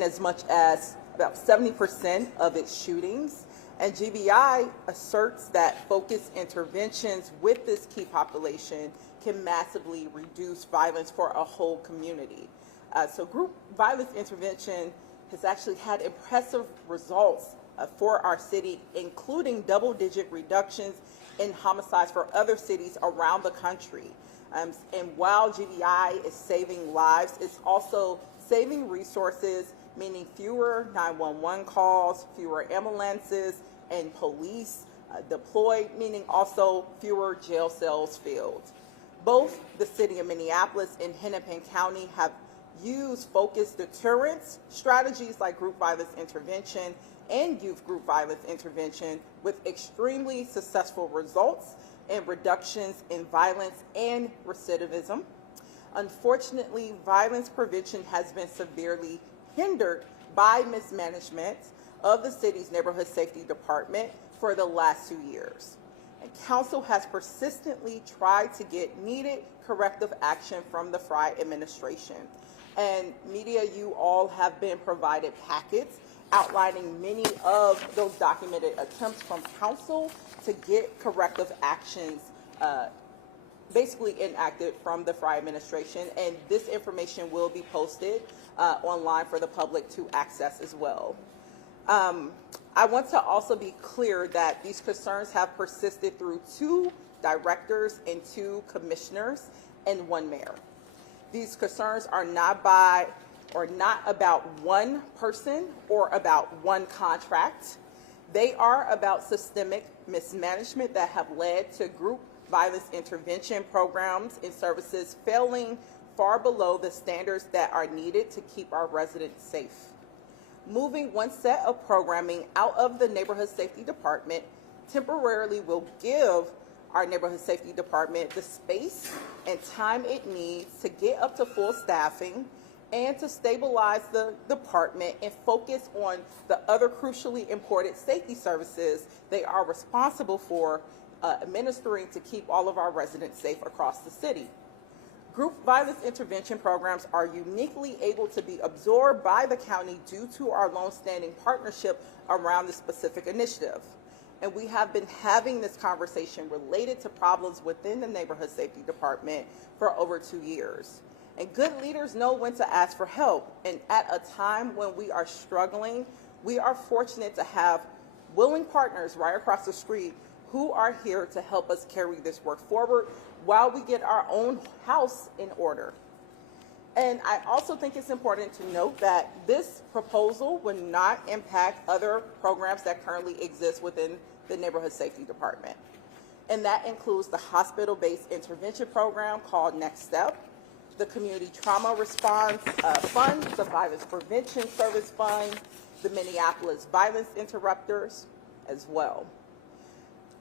in as much as about 70% of its shootings. And GBI asserts that focused interventions with this key population can massively reduce violence for a whole community. So group violence intervention has actually had impressive results for our city, including double-digit reductions in homicides for other cities around the country. And while GBI is saving lives, it's also saving resources, meaning fewer 911 calls, fewer ambulances and police deployed, meaning also fewer jail cells filled. Both the city of Minneapolis and Hennepin County have used focused deterrence strategies like group violence intervention and youth group violence intervention with extremely successful results and reductions in violence and recidivism. Unfortunately, violence prevention has been severely hindered by mismanagement of the city's neighborhood safety department for the last 2 years. And council has persistently tried to get needed corrective action from the Fry administration. And media, you all have been provided packets outlining many of those documented attempts from council to get corrective actions basically enacted from the Fry administration, and this information will be posted online for the public to access as well. I want to also be clear that these concerns have persisted through 2 directors and 2 commissioners and 1 mayor. These concerns are not about one person or about one contract. They are about systemic mismanagement that have led to group violence intervention programs and services failing far below the standards that are needed to keep our residents safe. Moving one set of programming out of the neighborhood safety department temporarily will give our neighborhood safety department the space and time it needs to get up to full staffing and to stabilize the department and focus on the other crucially important safety services they are responsible for administering to keep all of our residents safe across the city. Group violence intervention programs are uniquely able to be absorbed by the county due to our long-standing partnership around this specific initiative. And we have been having this conversation related to problems within the neighborhood safety department for over 2 years. And good leaders know when to ask for help. And at a time when we are struggling, we are fortunate to have willing partners right across the street who are here to help us carry this work forward while we get our own house in order. And I also think it's important to note that this proposal would not impact other programs that currently exist within the neighborhood safety department. And that includes the hospital-based intervention program called Next Step, the Community Trauma Response Fund, the Violence Prevention Service Fund, the Minneapolis Violence Interrupters as well.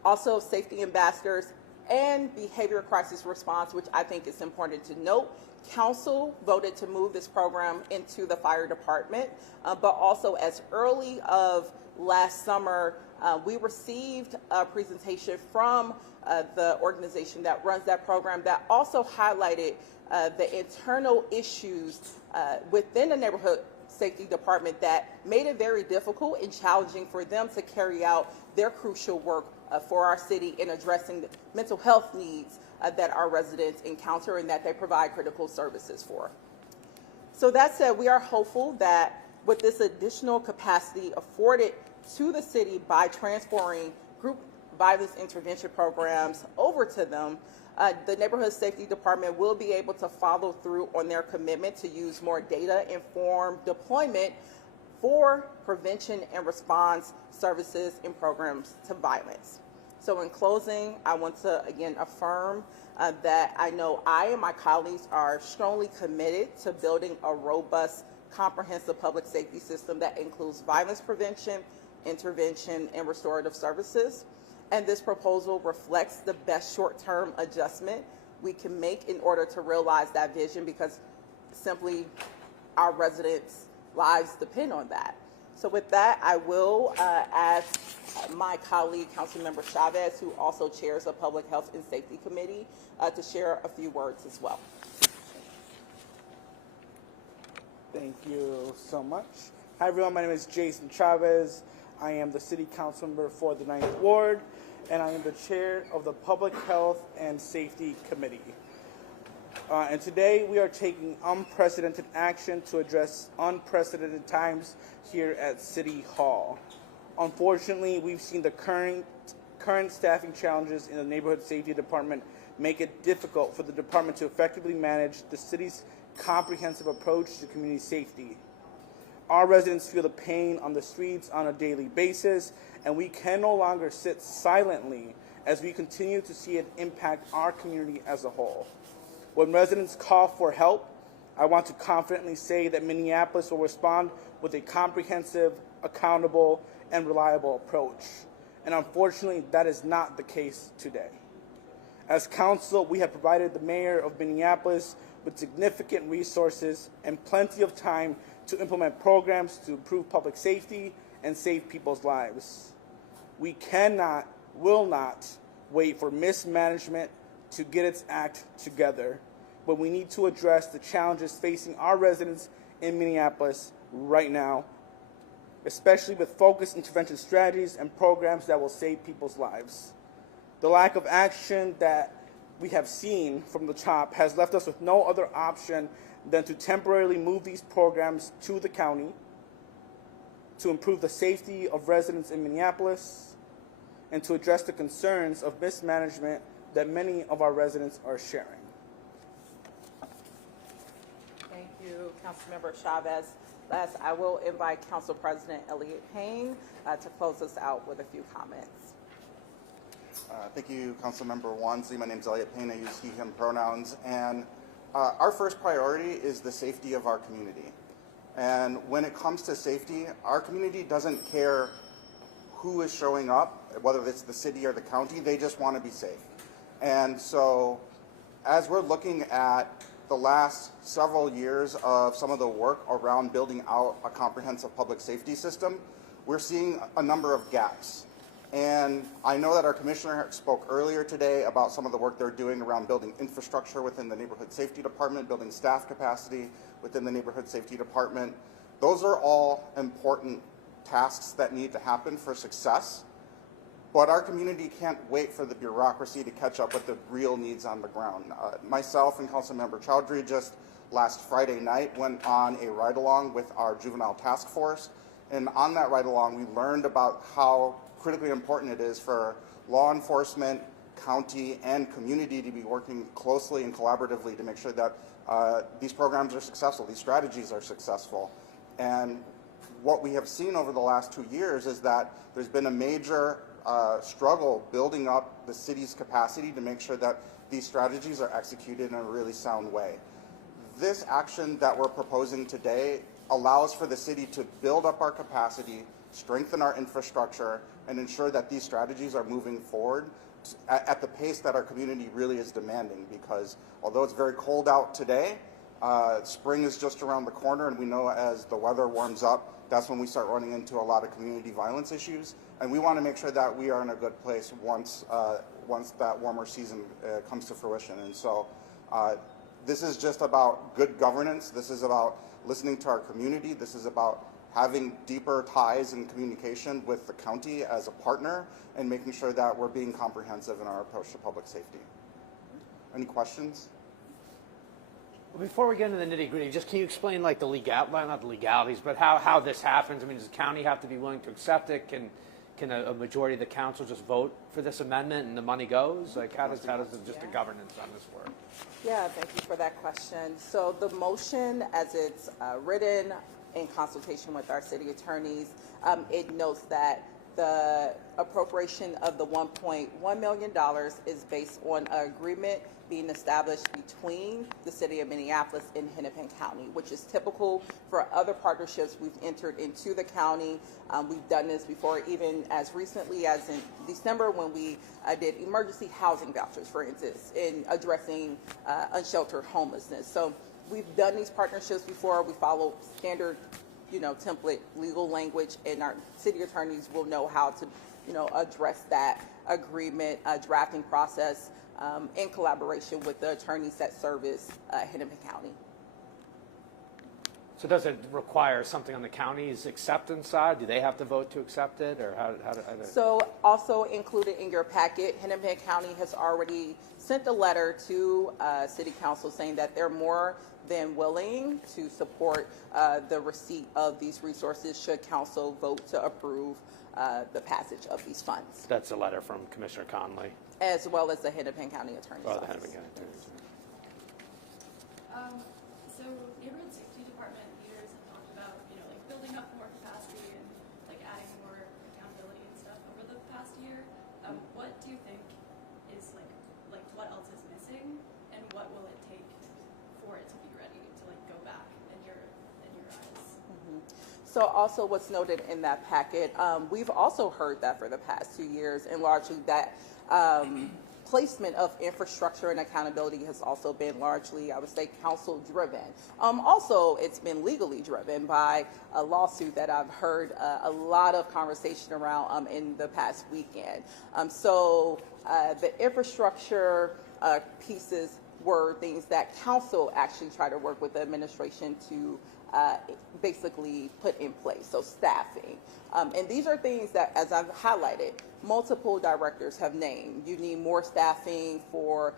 Also, safety ambassadors and behavior crisis response, which I think is important to note. Council voted to move this program into the fire department, but also as early of last summer, we received a presentation from the organization that runs that program that also highlighted the internal issues within the neighborhood safety department that made it very difficult and challenging for them to carry out their crucial work for our city in addressing the mental health needs that our residents encounter and that they provide critical services for. So that said, we are hopeful that with this additional capacity afforded to the city by transferring group violence intervention programs over to them, the neighborhood safety department will be able to follow through on their commitment to use more data-informed deployment for prevention and response services and programs to violence. So in closing, I want to again affirm that I know I and my colleagues are strongly committed to building a robust, comprehensive public safety system that includes violence prevention, intervention, and restorative services. And this proposal reflects the best short-term adjustment we can make in order to realize that vision, because simply our residents' lives depend on that. So with that, I will ask my colleague, Councilmember Chavez, who also chairs the Public Health and Safety Committee, to share a few words as well. Thank you so much. Hi everyone, my name is Jason Chavez. I am the City Council member for the 9th Ward, and I am the chair of the Public Health and Safety Committee. And today we are taking unprecedented action to address unprecedented times here at City Hall. Unfortunately, we've seen the current staffing challenges in the Neighborhood Safety Department make it difficult for the department to effectively manage the city's comprehensive approach to community safety. Our residents feel the pain on the streets on a daily basis, and we can no longer sit silently as we continue to see it impact our community as a whole. When residents call for help, I want to confidently say that Minneapolis will respond with a comprehensive, accountable, and reliable approach. And unfortunately, that is not the case today. As council, we have provided the mayor of Minneapolis with significant resources and plenty of time to implement programs to improve public safety and save people's lives. We cannot, will not wait for mismanagement to get its act together, but we need to address the challenges facing our residents in Minneapolis right now, especially with focused intervention strategies and programs that will save people's lives. The lack of action that we have seen from the top has left us with no other option than to temporarily move these programs to the county to improve the safety of residents in Minneapolis and to address the concerns of mismanagement that many of our residents are sharing. Thank you, Councilmember Chavez. Last, I will invite Council President Elliott Payne to close us out with a few comments. Thank you, Councilmember Wansley. My name is Elliott Payne. I use he, him pronouns. And our first priority is the safety of our community. And when it comes to safety, our community doesn't care who is showing up, whether it's the city or the county. They just want to be safe. And so as we're looking at the last several years of some of the work around building out a comprehensive public safety system, we're seeing a number of gaps. And I know that our commissioner spoke earlier today about some of the work they're doing around building infrastructure within the Neighborhood Safety Department, building staff capacity within the Neighborhood Safety Department. Those are all important tasks that need to happen for success. But our community can't wait for the bureaucracy to catch up with the real needs on the ground. Myself and Councilmember Chowdhury just last Friday night went on a ride-along with our juvenile task force. And on that ride-along, we learned about how critically important it is for law enforcement, county, and community to be working closely and collaboratively to make sure that these programs are successful, these strategies are successful. And what we have seen over the last 2 years is that there's been a major struggle building up the city's capacity to make sure that these strategies are executed in a really sound way. This action that we're proposing today allows for the city to build up our capacity, strengthen our infrastructure, and ensure that these strategies are moving forward at the pace that our community really is demanding. Because although it's very cold out today, spring is just around the corner, and we know as the weather warms up, that's when we start running into a lot of community violence issues. And we want to make sure that we are in a good place once that warmer season comes to fruition. And so this is just about good governance. This is about listening to our community. This is about having deeper ties and communication with the county as a partner and making sure that we're being comprehensive in our approach to public safety. Any questions? Before we get into the nitty-gritty, just can you explain like the not the legalities, but how this happens? I mean, does the county have to be willing to accept it? Can a majority of the council just vote for this amendment and the money goes? Like how does just the governance on this work? Yeah, thank you for that question. So the motion as it's written in consultation with our city attorneys, it notes that the appropriation of the $1.1 million is based on an agreement being established between the city of Minneapolis and Hennepin County, which is typical for other partnerships we've entered into the county. We've done this before, even as recently as in December when we did emergency housing vouchers, for instance, in addressing unsheltered homelessness. So we've done these partnerships before. We follow standard, template legal language, and our city attorneys will know how to, address that agreement drafting process in collaboration with the attorneys that service Hennepin County. So does it require something on the county's acceptance side? Do they have to vote to accept it, or how do So also included in your packet, Hennepin County has already sent a letter to City Council saying that they're more than willing to support the receipt of these resources should Council vote to approve the passage of these funds, That's a letter from Commissioner Conley. as well as the Hennepin County Attorney's Oh, the Office. Hennepin County Attorney. So neighborhood safety department leaders have talked about, like building up more capacity and like adding more accountability and stuff over the past year. What do you think is like what else is missing, and what will it take for it to be ready to like go back in your eyes? So also what's noted in that packet, we've also heard that for the past 2 years, and largely that placement of infrastructure and accountability has also been largely, I would say, council driven. Also, it's been legally driven by a lawsuit that I've heard a lot of conversation around in the past weekend. So the infrastructure pieces were things that council actually tried to work with the administration to basically put in place, so staffing. And these are things that, as I've highlighted, multiple directors have named. You need more staffing for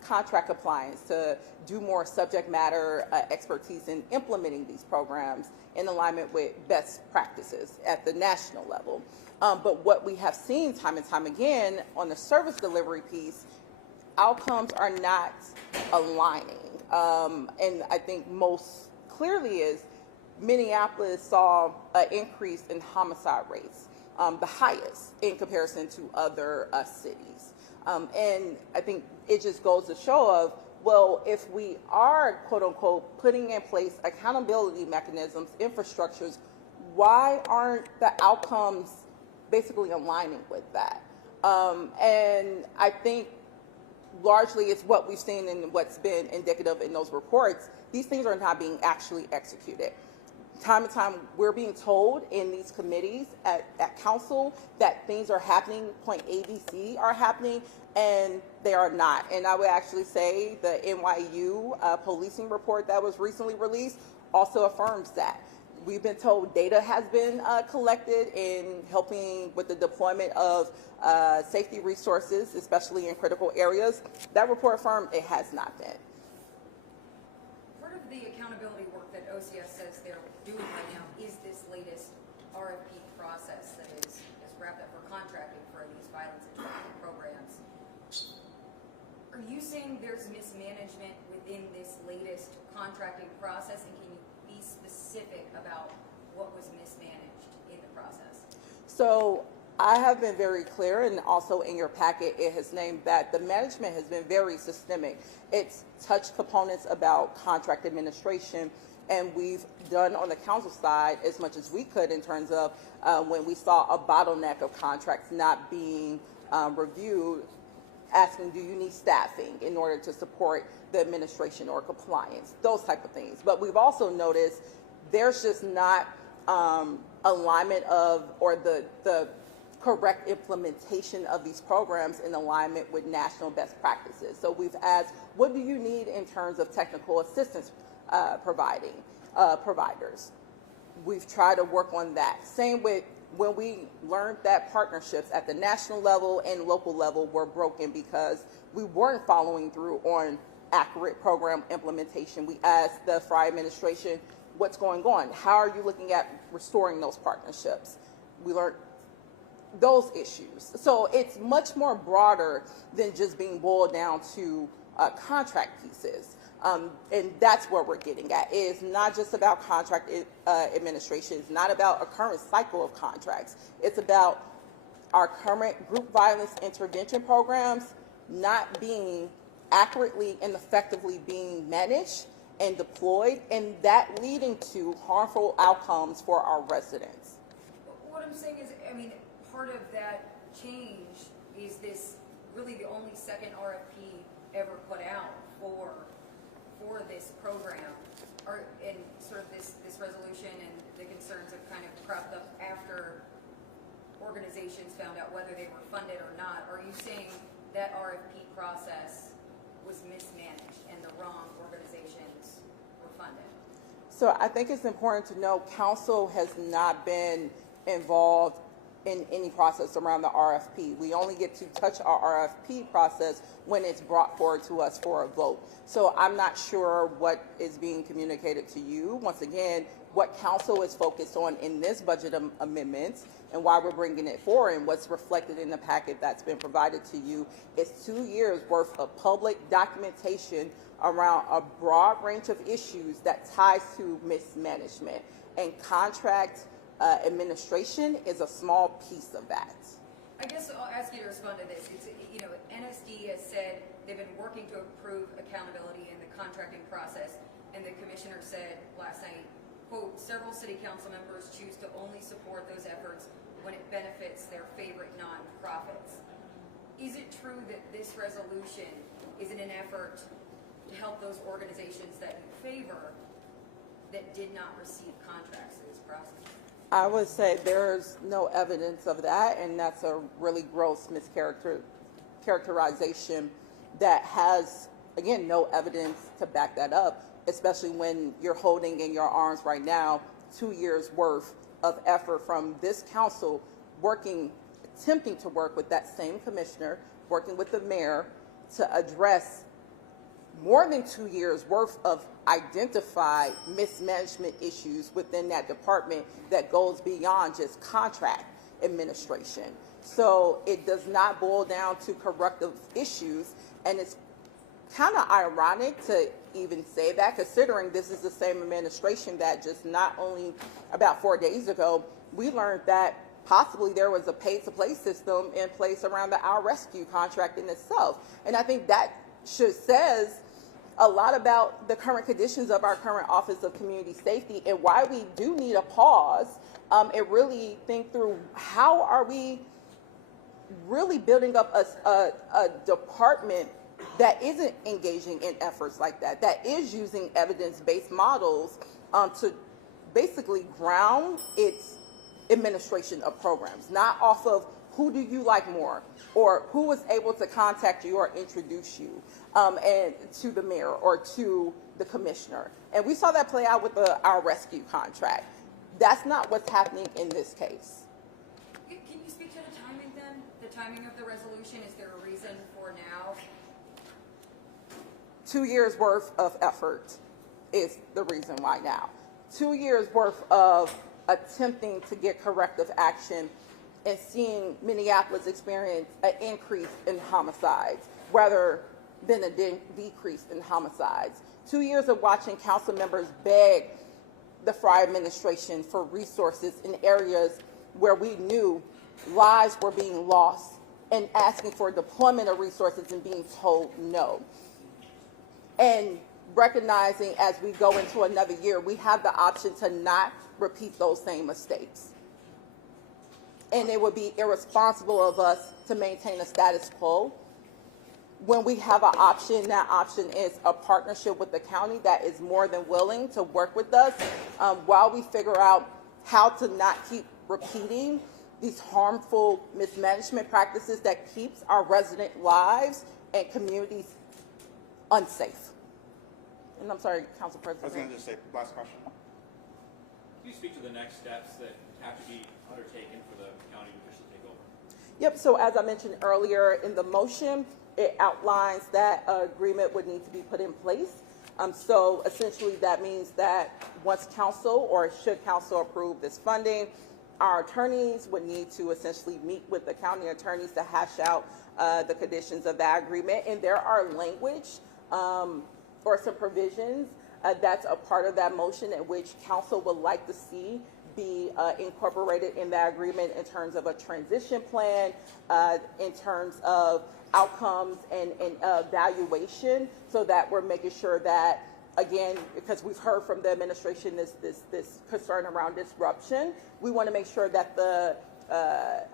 contract compliance, to do more subject matter expertise in implementing these programs in alignment with best practices at the national level. But what we have seen time and time again on the service delivery piece, outcomes are not aligning. And I think most clearly is Minneapolis saw an increase in homicide rates, the highest in comparison to other cities. And I think it just goes to show of, well, if we are, quote unquote, putting in place accountability mechanisms, infrastructures, why aren't the outcomes basically aligning with that? And I think largely it's what we've seen and what's been indicative in those reports. These things are not being actually executed. Time and time, we're being told in these committees at council that things are happening, point A, B, C are happening, and they are not. And I would actually say the NYU policing report that was recently released also affirms that. We've been told data has been collected in helping with the deployment of safety resources, especially in critical areas. That report affirmed it has not been. Part of the accountability work that OCS says they're doing right now is this latest RFP process that is wrapped up for contracting for these violence and trafficking programs. Are you saying there's mismanagement within this latest contracting process, and can you be specific about what was mismanaged in the process? So I have been very clear, and also in your packet, it has named that the management has been very systemic. It's touched components about contract administration, and we've done on the council side as much as we could in terms of when we saw a bottleneck of contracts not being reviewed, asking, do you need staffing in order to support the administration or compliance, those type of things. But we've also noticed there's just not alignment of, or the correct implementation of these programs in alignment with national best practices. So we've asked, what do you need in terms of technical assistance providers? We've tried to work on that. Same with when we learned that partnerships at the national level and local level were broken because we weren't following through on accurate program implementation. We asked the Fry administration, what's going on? How are you looking at restoring those partnerships? We learned those issues. So it's much more broader than just being boiled down to contract pieces. And that's what we're getting at. It's not just about contract administration. It's not about a current cycle of contracts. It's about our current group violence intervention programs not being accurately and effectively being managed and deployed, and that leading to harmful outcomes for our residents. What I'm saying is, I mean, part of that change is this really the only second RFP ever put out for this program, and sort of this resolution and the concerns have kind of cropped up after organizations found out whether they were funded or not. Are you saying that RFP process was mismanaged and the wrong organizations were funded? So I think it's important to know council has not been involved in any process around the RFP. We only get to touch our RFP process when it's brought forward to us for a vote. So I'm not sure what is being communicated to you. Once again, what council is focused on in this budget amendments and why we're bringing it forward and what's reflected in the packet that's been provided to you is 2 years worth of public documentation around a broad range of issues that ties to mismanagement, and contract administration is a small piece of that. I guess I'll ask you to respond to this. It's, NSD has said they've been working to improve accountability in the contracting process, and the commissioner said last night, quote, several city council members choose to only support those efforts when it benefits their favorite nonprofits. Is it true that this resolution is in an effort to help those organizations that you favor that did not receive contracts in this process? I would say there's no evidence of that, and that's a really gross mischaracterization that has, again, no evidence to back that up, especially when you're holding in your arms right now 2 years worth of effort from this council attempting to work with that same commissioner, working with the mayor to address more than 2 years worth of identified mismanagement issues within that department that goes beyond just contract administration. So it does not boil down to corrective issues, and it's kind of ironic to even say that, considering this is the same administration that just not only about 4 days ago, we learned that possibly there was a pay-to-play system in place around the Our Rescue contract in itself. And I think that says a lot about the current conditions of our current Office of Community Safety and why we do need a pause and really think through how are we really building up a department that isn't engaging in efforts like that, that is using evidence-based models to basically ground its administration of programs, not off of who do you like more, or who was able to contact you or introduce you and to the mayor or to the commissioner. And we saw that play out with Our Rescue contract. That's not what's happening in this case. Can you speak to the timing then? The timing of the resolution, is there a reason for now? 2 years worth of effort is the reason why now. 2 years worth of attempting to get corrective action and seeing Minneapolis experience an increase in homicides rather than a decrease in homicides. 2 years of watching council members beg the Fry administration for resources in areas where we knew lives were being lost and asking for deployment of resources and being told no. And recognizing as we go into another year, we have the option to not repeat those same mistakes. And it would be irresponsible of us to maintain a status quo when we have an option. That option is a partnership with the county that is more than willing to work with us while we figure out how to not keep repeating these harmful mismanagement practices that keeps our resident lives and communities unsafe. And I'm sorry, Council President. I was going to just say, last question. Can you speak to the next steps that have to be undertaken for the county to officially take over? Yep, so as I mentioned earlier in the motion, it outlines that agreement would need to be put in place. So essentially that means that once council, or should council approve this funding, our attorneys would need to essentially meet with the county attorneys to hash out the conditions of that agreement. And there are language or some provisions that's a part of that motion in which council would like to see be incorporated in that agreement in terms of a transition plan, in terms of outcomes and evaluation, so that we're making sure that, again, because we've heard from the administration this concern around disruption, we want to make sure that the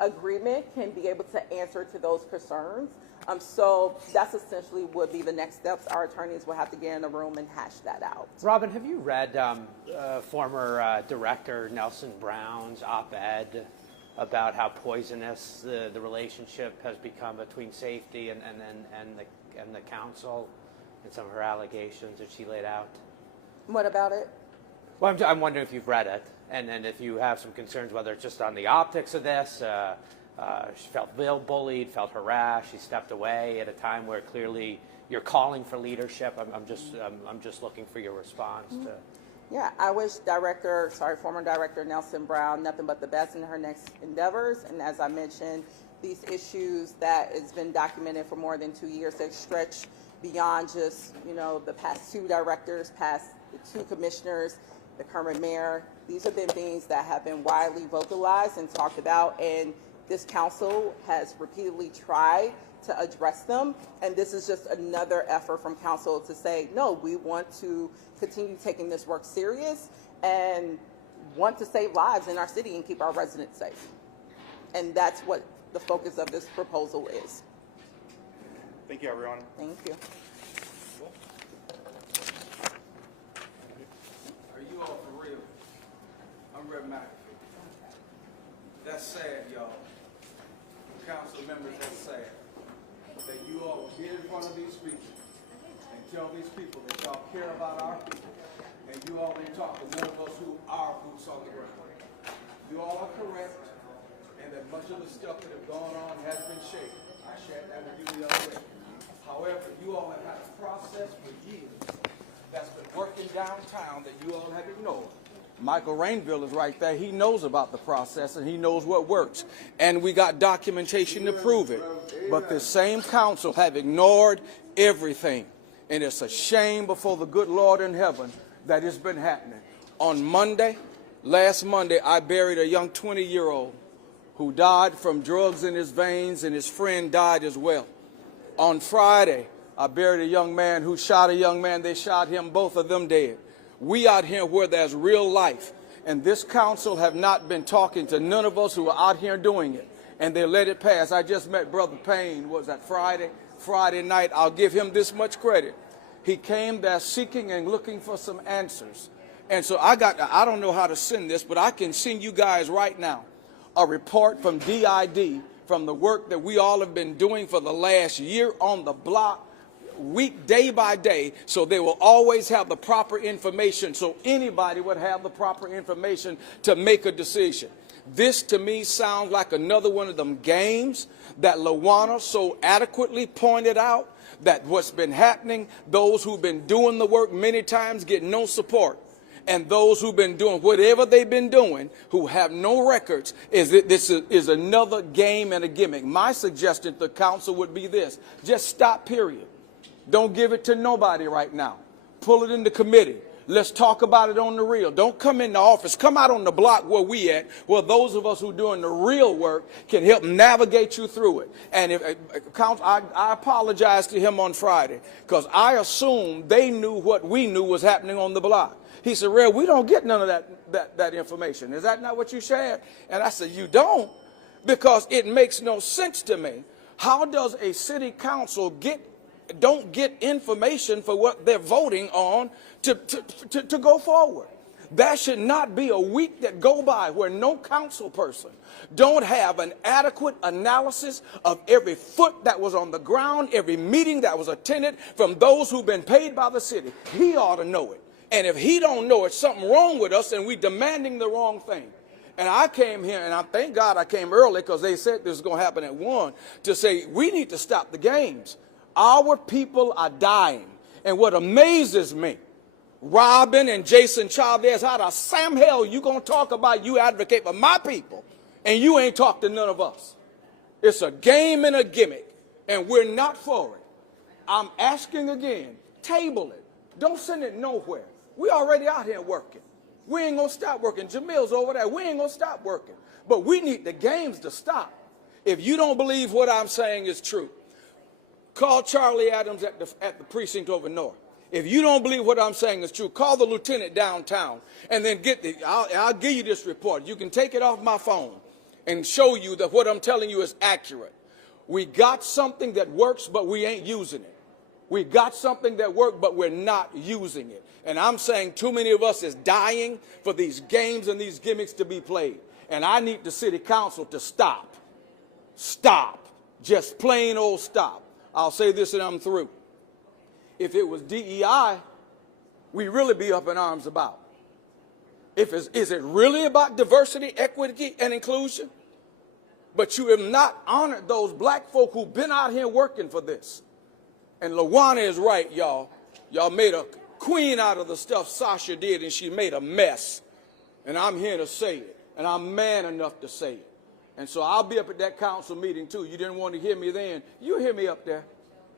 agreement can be able to answer to those concerns. So that's essentially would be the next steps. Our attorneys will have to get in the room and hash that out. Robin, have you read former director Nelson Brown's op-ed about how poisonous the relationship has become between safety and the council, and some of her allegations that she laid out? What about it? Well, I'm wondering if you've read it, and then if you have some concerns, whether it's just on the optics of this. She felt bullied, felt harassed. She stepped away at a time where clearly you're calling for leadership. I'm just looking for your response to. Yeah, I wish former Director Nelson Brown nothing but the best in her next endeavors. And as I mentioned, these issues that has been documented for more than 2 years, that stretch beyond just, the past 2 directors, past the 2 commissioners, the current mayor. These have been things that have been widely vocalized and talked about, and this council has repeatedly tried to address them, and this is just another effort from council to say, no, we want to continue taking this work serious and want to save lives in our city and keep our residents safe. And that's what the focus of this proposal is. Thank you, everyone. Thank you. Are you all for real? I'm Rev McAfee. That's sad, y'all. Council members, that's sad. That you all will get in front of these people and tell these people that y'all care about our people, and you all ain't talk to none of us who are boots on the ground. You all are correct, and that much of the stuff that have gone on has been shaken. I shared that with you the other day. However, you all have had a process for years that's been working downtown that you all have ignored. Michael Rainville is right there. He knows about the process and he knows what works. And we got documentation to prove it. But the same council have ignored everything. And it's a shame before the good Lord in heaven that it's been happening. On last Monday, I buried a young 20-year-old who died from drugs in his veins, and his friend died as well. On Friday, I buried a young man who shot a young man. They shot him, both of them dead. We out here where there's real life, and this council have not been talking to none of us who are out here doing it, and they let it pass. I just met Brother Payne, was that Friday night. I'll give him this much credit. He came there seeking and looking for some answers. And so I don't know how to send this, but I can send you guys right now a report from DID from the work that we all have been doing for the last year on the block, week, day by day, so they will always have the proper information, so anybody would have the proper information to make a decision. This, to me, sounds like another one of them games that LaWanna so adequately pointed out, that what's been happening, those who've been doing the work many times get no support. And those who've been doing whatever they've been doing, who have no records, this is another game and a gimmick. My suggestion to the council would be this: just stop, period. Don't give it to nobody right now. Pull it into committee. Let's talk about it on the real. Don't come in the office. Come out on the block where we at, where those of us who are doing the real work can help navigate you through it. And I apologize to him on Friday, because I assumed they knew what we knew was happening on the block. He said, Red, we don't get none of that information. Is that not what you shared? And I said, you don't? Because it makes no sense to me. How does a city council don't get information for what they're voting on to go forward? There should not be a week that go by where no council person don't have an adequate analysis of every foot that was on the ground, every meeting that was attended from those who've been paid by the city. He ought to know it. And if he don't know it, something wrong with us, and we demanding the wrong thing. And I came here, and I thank God I came early, because they said this was going to happen at 1, to say we need to stop the games. Our people are dying. And what amazes me, Robin and Jason Chavez, how the Sam hell you going to talk about you advocate for my people, and you ain't talk to none of us? It's a game and a gimmick, and we're not for it. I'm asking again, table it. Don't send it nowhere. We already out here working. We ain't going to stop working. Jamil's over there. We ain't going to stop working. But we need the games to stop. If you don't believe what I'm saying is true, call Charlie Adams at the precinct over north. If you don't believe what I'm saying is true, call the lieutenant downtown, and then I'll give you this report. You can take it off my phone and show you that what I'm telling you is accurate. We got something that works, but we ain't using it. We got something that works, but we're not using it. And I'm saying too many of us is dying for these games and these gimmicks to be played. And I need the city council to stop. Stop. Just plain old stop. I'll say this and I'm through. If it was DEI, we'd really be up in arms about. Is it really about diversity, equity, and inclusion? But you have not honored those black folk who've been out here working for this. And LaWanna is right, y'all. Y'all made a queen out of the stuff Sasha did, and she made a mess. And I'm here to say it, and I'm man enough to say it. And so I'll be up at that council meeting too. You didn't want to hear me then. You hear me up there.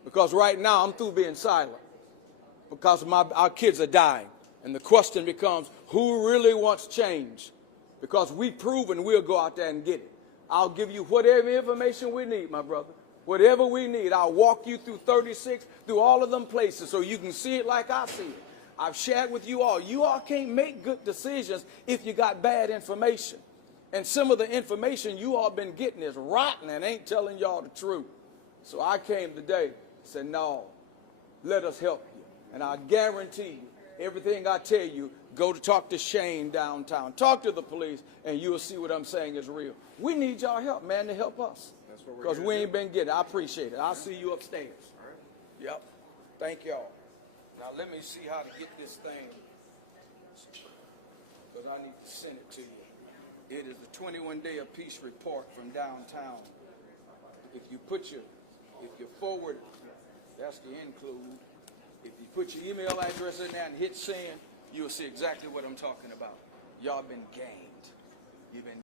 Because right now I'm through being silent. Because our kids are dying. And the question becomes, who really wants change? Because we've proven we'll go out there and get it. I'll give you whatever information we need, my brother. Whatever we need. I'll walk you through 36, through all of them places so you can see it like I see it. I've shared with you all. You all can't make good decisions if you got bad information. And some of the information you all been getting is rotten and ain't telling y'all the truth. So I came today and said, no, let us help you. And I guarantee you, everything I tell you, go to talk to Shane downtown. Talk to the police, and you'll see what I'm saying is real. We need y'all help, man, to help us. Because we ain't been getting it. I appreciate it. I'll see you upstairs. All right. Yep. Thank y'all. Now let me see how to get this thing, because I need to send it to you. It is the 21-day of peace report from downtown. If you forward, that's the include. If you put your email address in there and hit send, you'll see exactly what I'm talking about. Y'all been gamed. You've been